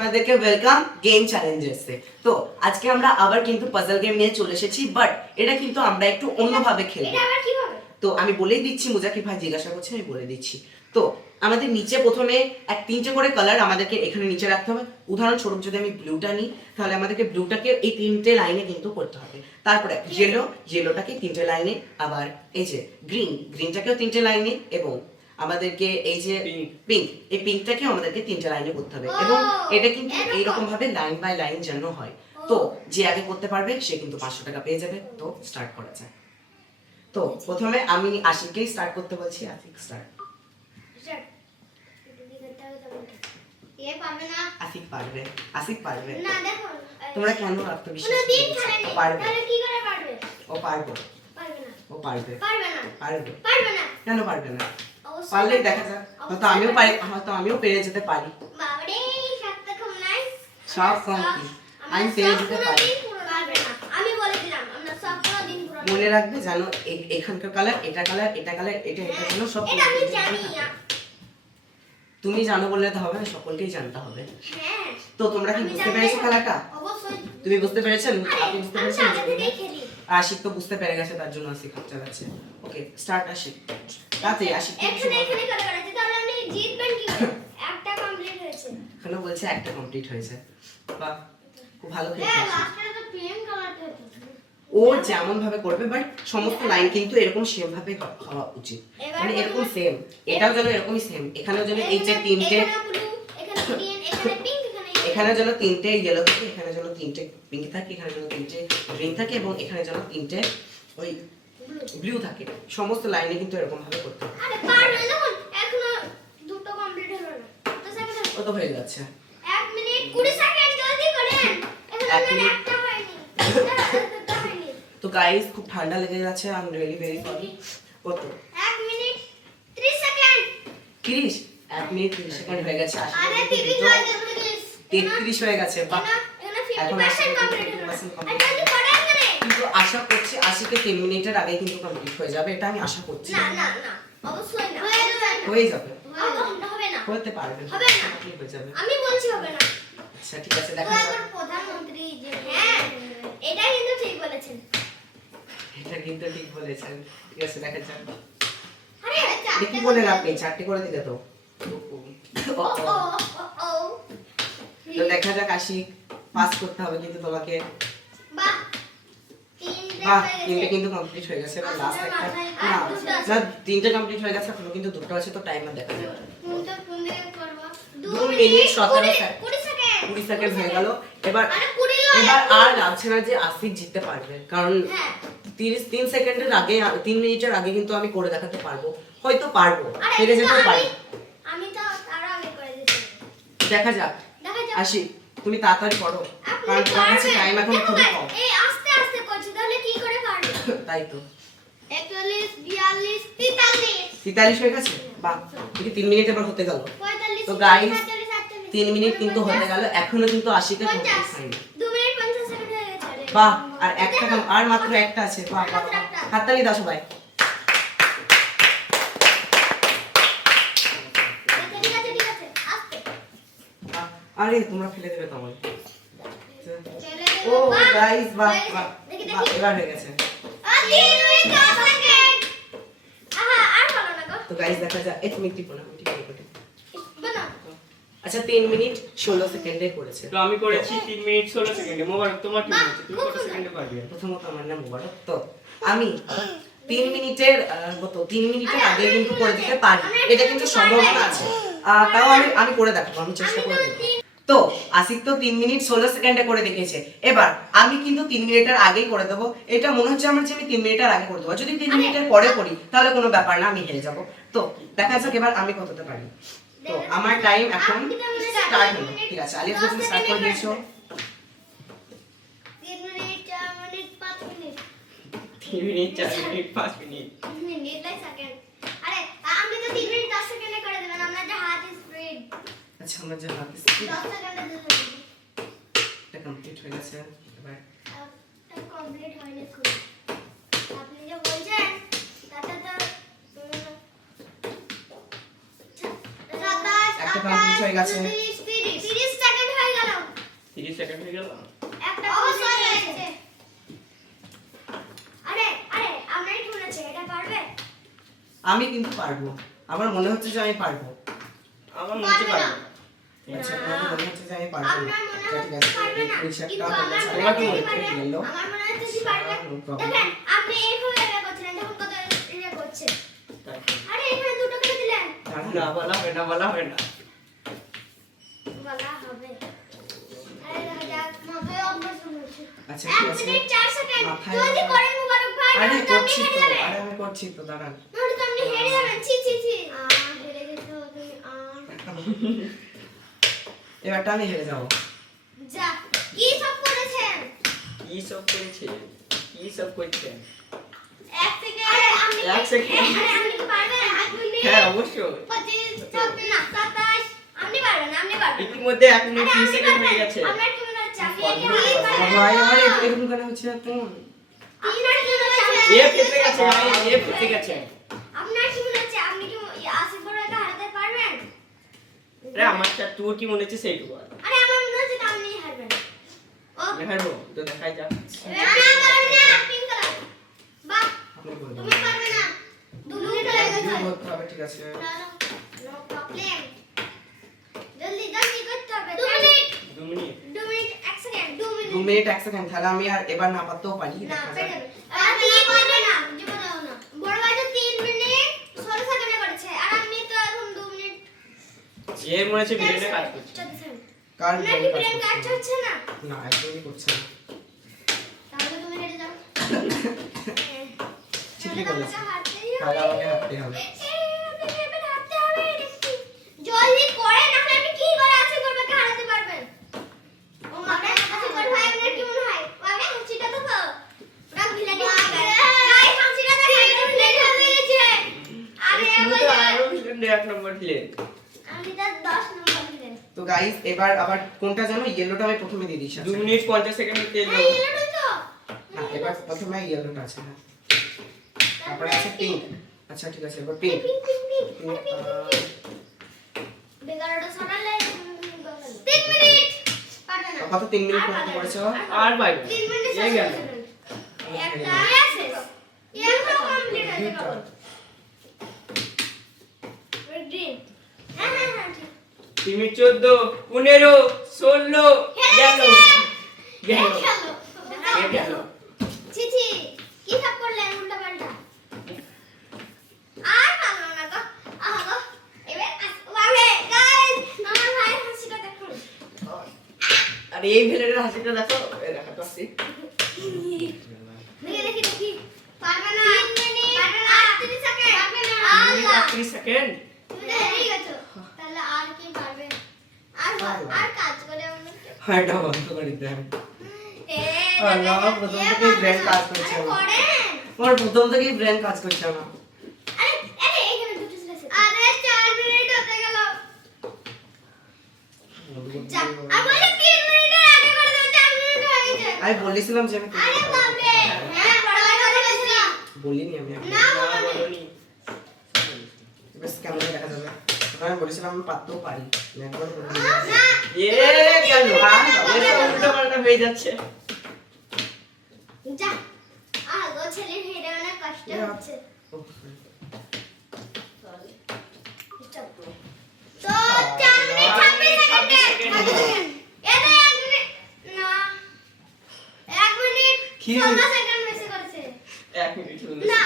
আপনাদেরকে welcome game চ্যালেঞ্জেসে। তো আজকে আমরা আবার কিন্তু পাজল গেম নিয়ে চলে এসেছি, বাট এটা কিন্তু আমরা একটু অন্যভাবে খেলবো। এটা আবার কিভাবে? তো আমি বলেই দিচ্ছি, মুজাকির ভাই জিজ্ঞাসা করছে, আমি বলে দিচ্ছি। তো আমাদের নিচে প্রথমে তিনটে করে কালার আমাদেরকে এখানে নিচে রাখতে হবে। উদাহরণস্বরূপ যদি আমি ব্লুটা নিই, তাহলে আমাদেরকে ব্লুটাকে এই তিনটে লাইনে কিন্তু করতে হবে। তারপরে জেলোটাকে তিনটে লাইনে, আবার এই যে গ্রিনটাকেও তিনটে লাইনে, এবং আমাদেরকে এই যে পিঙ্ক, এই পিঙ্কটাকেও আমাদেরকে তিনটে লাইনে করতে হবে। এবং এটা কিন্তু এইরকম ভাবে লাইন বাই লাইন যেন হয়। তো যে আগে করতে পারবে সে কিন্তু 500 টাকা পেয়ে যাবে। তো স্টার্ট করা যায়। তো প্রথমে আমি আশিককেই স্টার্ট করতে বলছি। আশিক স্টার্ট। আশিক পারবে। না দেখো, তোমরা কেন আত্মবিশ্বাস করছো? পারবে। তাহলে কি করে পারবে? ও পারবে। পারবে না। ও পারবে। পারবে না। পারবে। পারবে না। কেন পারবে না? অবশ্যই পারলে দেখা যাক। হয়তো আমিও পেরে যেতে পারি। বাবারে, সাতটা কম নাই। সব কম কি? আমি পেরে যেতে পারি। পারবে না। আমি বলে দিলাম, আমরা সব কোনো দিন পুরো মনে রাখবে, জানো এখানকার কালার, এটা কালার, এটা কালার, এটা যেন সব। এটা আমি জানি। তুমি জানো বললে তো হবে না, সকলকেই জানতে হবে। হ্যাঁ। তো তোমরা কি বুঝতে পেরেছো খেলাটা? অবশ্যই। তুমি বুঝতে পেরেছেন? আপনি বুঝতে আমি পেরেছেন? আগে থেকেই খেলি। আশিক তো বুঝতে পেরে গেছে, তার জন্য আশিক হাত চালাচ্ছে। ওকে, স্টার্ট আশিক। তাতে আশিক এখানে করে করেছে, তাহলে আপনি জিতবেন কি করে? একটা কমপ্লিট হয়েছে। এখানে বলছে একটা কমপ্লিট হয়েছে। বাহ, খুব ভালো হ্যাঁ, খেলছে। লাস্টে তো পিএম কালারটা হতো। ও যেমন ভাবে করবে, বাট সমস্ত লাইন কিন্তু এরকম সেম ভাবে হওয়া উচিত। মানে এরকম সেম, এটাও যেন এরকমই সেম। এখানেও যেন এই যে তিনটে, এখানে ব্লু, এখানে গ্রিন, এখানে পিঙ্ক, এখানে যেন তিনটে ইয়েলো থাকে, এখানে যেন তিনটে পিঙ্ক থাকে, এখানে যেন তিনটে গ্রিন থাকে, এবং এখানে যেন তিনটে ওই ব্লু থাকে। সমস্ত লাইনে কিন্তু এরকম ভাবে করতে হবে। আরে পারবে না, দেখুন এখনো দুটো কমপ্লিট হলো না। কত সেকেন্ড? কত হয়ে যাচ্ছে? 1 মিনিট 20 সেকেন্ড, জলদি করেন। এখন 1 মিনিট। একটা হয়নি। একটা হয়নি। তো গাইস, খুব ঠান্ডা লেগে যাচ্ছে। I am really very sorry. কত? 1 মিনিট 30 সেকেন্ড। 30? 1 মিনিট 30 সেকেন্ড হয়ে গেছে। আরে 30 হয়ে যাবে 33 হয়ে গেছে। বাহ, এখানে এখন 50% কমপ্লিট হলো। 50% আর জলদি করেন করে। কিন্তু আশা করছি আশিকে 3 মিনিটের আগে কিন্তু কমপ্লিট হয়ে যাবে, এটা আমি আশা করছি। না না না, অবশ্যই না। হয়ে যাবে। হবে না। হতে পারবে। হবে না। ঠিক হয়ে যাবে। আমি বলছি হবে না। আচ্ছা ঠিক আছে, দেখা যাক। এবার প্রধানমন্ত্রী যে, হ্যাঁ, এটা কিন্তু ঠিক বলেছেন। এটা কিন্তু ঠিক বলেছেন। ঠিক আছে, দেখা যাক। আরে দেখি বলেন আপনি, 4টে করে দিলে তো। ও ও ও তো দেখা যাক, আশিক পাস করতে হবে কিন্তু তোমাকে। বাহ, বাহ, 3টে তিনটে কিন্তু কমপ্লিট হয়ে গেছে। এবার লাস্ট একটা। মাথায় না আর দুটো আছে। না, 3টে কমপ্লিট হয়ে গেছে, এখনো কিন্তু 2টো আছে। তো টাইমার দেখা যাক। কোনটা কোন দিকে করব? 2 মিনিট 17 সেকেন্ড। 20 সেকেন্ড 20 সেকেন্ড হয়ে গেল। এবার আরে 20 লয়। এবার আর লাগছে না যে আশিক জিততে পারবে, কারণ হ্যাঁ। 3 সেকেন্ডের আগে, 3 মিনিটের আগে কিন্তু আমি করে দেখাতে পারবো। হয়তো পারবো, আরে হেরে যেতেও পারি। আমি তো আরো আগে করে দিতে। দেখা যাক। দেখা যাক। আশিক, তুমি তাড়াতাড়ি করো, আপনি কারণ তোমার কাছে পারবেন। টাইম এখন দেখো খুবই ভাই, কম। এই আস্তে আস্তে করছি, তাহলে কি করে পারবে? তাই তো। 41 42 43 43 হয়ে গেছে। বাহ, দেখি 3 মিনিট এবার হতে গেল। 45 তো গাইস, 47 3 মিনিট কিন্তু হতে গেল, এখনো কিন্তু আশিকে কমপ্লিট 50 হয়নি। 2 মিনিট 50 সেকেন্ড হয়ে গেছে। আরে বাহ, আর একটা আর মাত্র একটা আছে। বাহ বাহ, বাহ। হাততালি দাও সবাই। ঠিক আছে ঠিক আছে, আস্তে বাহ, আরে তোমরা ফেলে দেবে তো আমাকে। চলে ও গাইস, বাহ বাহ, দেখি বাহ, দেখি। এবার হয়ে গেছে। 3 মিনিট 10 সেকেন্ড। আহা, আর ভালো না গো। তো গাইস দেখা যাক। তুমি টিপো না, আমি টিপো। বানাও। আচ্ছা, 3 মিনিট 16 সেকেন্ডে করেছে। তো আমি করেছি 3 মিনিট 16 সেকেন্ডে। মোবারক, তোমার কি হয়েছে? তুমি কত সেকেন্ডে পারবে? প্রথমত আমার নাম মুবারক। তো আমি 3 মিনিটের কত 3 মিনিটের আগে কিন্তু করে দিতে পারি, এটা কিন্তু সম্ভাবনা আছে। তাও আমি করে দেখাবো, আমি চেষ্টা করে দেখব। তো আশিক তো 3 মিনিট 16 সেকেন্ডে করে দেখিয়েছে। এবার আমি কিন্তু 3 মিনিটের আগেই করে দেবো। এটা মনে হচ্ছে আমার যে আমি 3 মিনিটের আগে করে দেবো। যদি 3 মিনিটের পরে করি তাহলে কোনো ব্যাপার না, আমি হেরে যাবো। তো দেখা যাক এবার আমি কতটা পারি। তো আমার টাইম এখন স্টার্ট হলো। ঠিক আছে, আলিয়া তুমি স্টার্ট করে দিয়েছো। 3 minute 4 minute 5 minute 3 minute 4 minute 5 minute. Minute লাই সেকেন্ড। আরে আপনি তো 3 মিনিট 10 সেকেন্ডে করে দেবেন, আমরা যে হাত স্পিড আচ্ছা, আমার যে হাতে 10 সেকেন্ডে দিয়ে দেব। এটা কমপ্লিট হয়ে গেছে। এবার এটা কমপ্লিট হয়নি খুব। আপনি যে বলছেন তাতে তো একটা কমপ্লিট হয়ে গেছে। 30 সেকেন্ড হয়ে 30 সেকেন্ড হয়ে গেল। একটা অবশ্যই হয়েছে। আরে আরে আপনার কি মনে হচ্ছে এটা পারবে? আমি কিন্তু পারবো, আমার মনে হচ্ছে যে আমি পারবো। আমার মনে হচ্ছে পারবে। আচ্ছা তোমার মনে হচ্ছে যে আমি পারবো না? আপনার মনে আচ্ছা, ঠিক হচ্ছে আছে, পারবে এই না, পুলিশ একটা কিন্তু হলো, আমার মনে তোমার কি হচ্ছে মনে পারবে। হচ্ছে গেল? আমার মনে হচ্ছে সে পারবে। No problem. দেখেন আপনি এইভাবে এটা করছেন, দেখুন কত এটা করছে। আরে এখানে দুটো করে দিলেন। না বলা হয় না, বলা হয় না। বলা হবে। আরে দেখা যাক, মাথায় অভ্যাস হয়েছে। আচ্ছা 1 ঠিক আছে, মিনিট 4 সেকেন্ড। মাথায়- জলদি করেন মুবারক ভাই, আরে নাহলে তো আপনি করছি হেরে তো, যাবেন। আরে আমি করছি তো, দাঁড়ান। নাহলে তো আপনি হেরে যাবেন। ছি ছি ছি। হেরে গেছো তুমি। এবারটা আমি হেরে যাবো। যা, কি সব করেছেন? কি সব করেছে, কি সব করছেন? 1 সেকেন্ড। আরে আপনি 1 সেকেন্ড। আরে আপনি কি পারবেন? 1 মিনিট। হ্যাঁ অবশ্যই। 25, 26, না 27। আপনি পারবেন, আপনি পারবেন। ইতিমধ্যে 1 মিনিট আরে 30 আপনি সেকেন্ড হয়ে পারবেন। গেছে। আপনার কি মনে হচ্ছে আপনি ভাই, একে পারবেন? ভাই আমার এরকম কেন হচ্ছে এখন? আপনার কি মনে হচ্ছে? এ ফেসে গেছে ভাই, এ ফেসে গেছে। আপনার কি মনে হচ্ছে আপনি কি আসিফ বড় একা হারাতে পারবেন? আরে আমার তোর কি মনে হচ্ছে সেইটুকু বল। আরে আমার মনে হচ্ছে তো আপনি হারবেন। ও দেখাবো তো, দেখাই যাক। না পারবে না, পিঙ্ক কালার। বাহ, আপনি বলুন। তুমি পারবে না। 2 মিনিট হয়ে গেছে। দুই ধরতে হবে, ঠিক আছে। No problem. জলদি জলদি করতে হবে। 2 minute. 2 minute. 2 minute 1 second. 2 minute. 2 minute 1 second, তাহলে আমি আর এবার না পারতেও পারি, না দেখা পেরে যাক। যাবে। আপনি পারবে না, জীবনে দাও না। বড় ভাই তো 3 মিনিট 16 সেকেন্ডে করেছে আর আপনি তো এখন 2 মিনিট এ মনে হচ্ছে ব্রেনে কাজ করছে। 14 সেকেন্ড। কার আপনার কি ব্রেন কাজ হচ্ছে না? না, একদমই করছে না। তাহলে তুমি হেরে যাও। ঠিকই তাহলে বলেছে। তোমাকে হারতেই হবে। তাহলে আমাকে হারতে হবে। আপনাকে এবার হারতে হবে, দেখছি। জলদি করে, না হলে আপনি কি করে আছে করবে কে হারাতে পারবেন? ও মানে আছে কর ভাই, আপনার কি মনে হয়? আরে হাসিটা তো ওরা ভিলেনি হয়ে গেছে। গাইস হাসিটা দেখেন, ভিলেনি হয়ে গেছে। আরে তুমি তো আমার আরো ভিলেন 1 নম্বর ভিলেন। আমি তো 10 নম্বর ভিলেন। তো গাইস এবার আবার কোনটা জানো? ইয়েলোটা আমি প্রথমে দিয়ে দিচ্ছি। 2 মিনিট 50 সেকেন্ড তেল এই দাও। এলোটাই তো। না, এবার প্রথমে ইয়েলোটা আছে, হ্যাঁ। তারপরে আছে পিঙ্ক। আচ্ছা ঠিক আছে, এবার পিঙ্ক। Pink pink pink. আরে পিঙ্ক পিঙ্ক। বেগারটা সরালে 3 মিনিট। পারবে না। কত 3 মিনিট আর পর্যন্ত পারবে না। করেছো? আর ভাই 3 মিনিট এই গেল। একটা আছে। এটা কমপ্লিট হয়ে গেল। গ্রিন। হ্যাঁ হ্যাঁ হ্যাঁ ঠিক। তুমি 14 15 16 গেল গেল গেল। ছি ছি, কি সব করলেন উল্টা পাল্টা? আর ভালো না গো। আহা গো। এবার ওয়ালে গাইস, আমার ভাই হাসিটা দেখুন। আর এই ভিলেনের হাসিটা দেখো, এই দেখো তো আসি। দেখি দেখি দেখি। পারবে না। 3 মিনিট। পারবে না। 30 সেকেন্ড। পারবে না। 3 মিনিট আল্লাহ। 30 সেকেন্ড। তুমি তো হেরেই গেছো। তাহলে আর কি পারবে? আর কাজ করে আমরা হ্যাঁ, এটা বন্ধ করে দিতে হবে। এ আল্লাহ, প্রথম থেকেই ব্রেন কাজ করছে না। করেন। আমার প্রথম থেকেই ব্রেন কাজ করছে না। আরে আরে এখানে দুটো ছিল। আরে 4 মিনিট হতে গেল। যা, আর বলে 3 মিনিটের আগে করে দাও, 4 মিনিট হয়ে গেছে। আমি বলেছিলাম যে আমি আরে বাপরে, হ্যাঁ বড় ভাই কথা বলছি না। বলিনি আমি এখন। না না বলো বলনি। বেশ কেমন দেখা যাবে। আমি বলেছিলাম আমি পারতেও পারি। আমি একবার বলিনি। না। এ গেল। এসব উল্টো পাল্টা হয়ে যাচ্ছে। যা, গো ছেলে হেরে অনেক কষ্ট হচ্ছে। ওহ, তো 4 মিনিট 26 সেকেন্ডে। এটা 1 মিনিট না, 1 মিনিট কি? 16 সেকেন্ড বেশি করেছে। 1 মিনিট হলো। না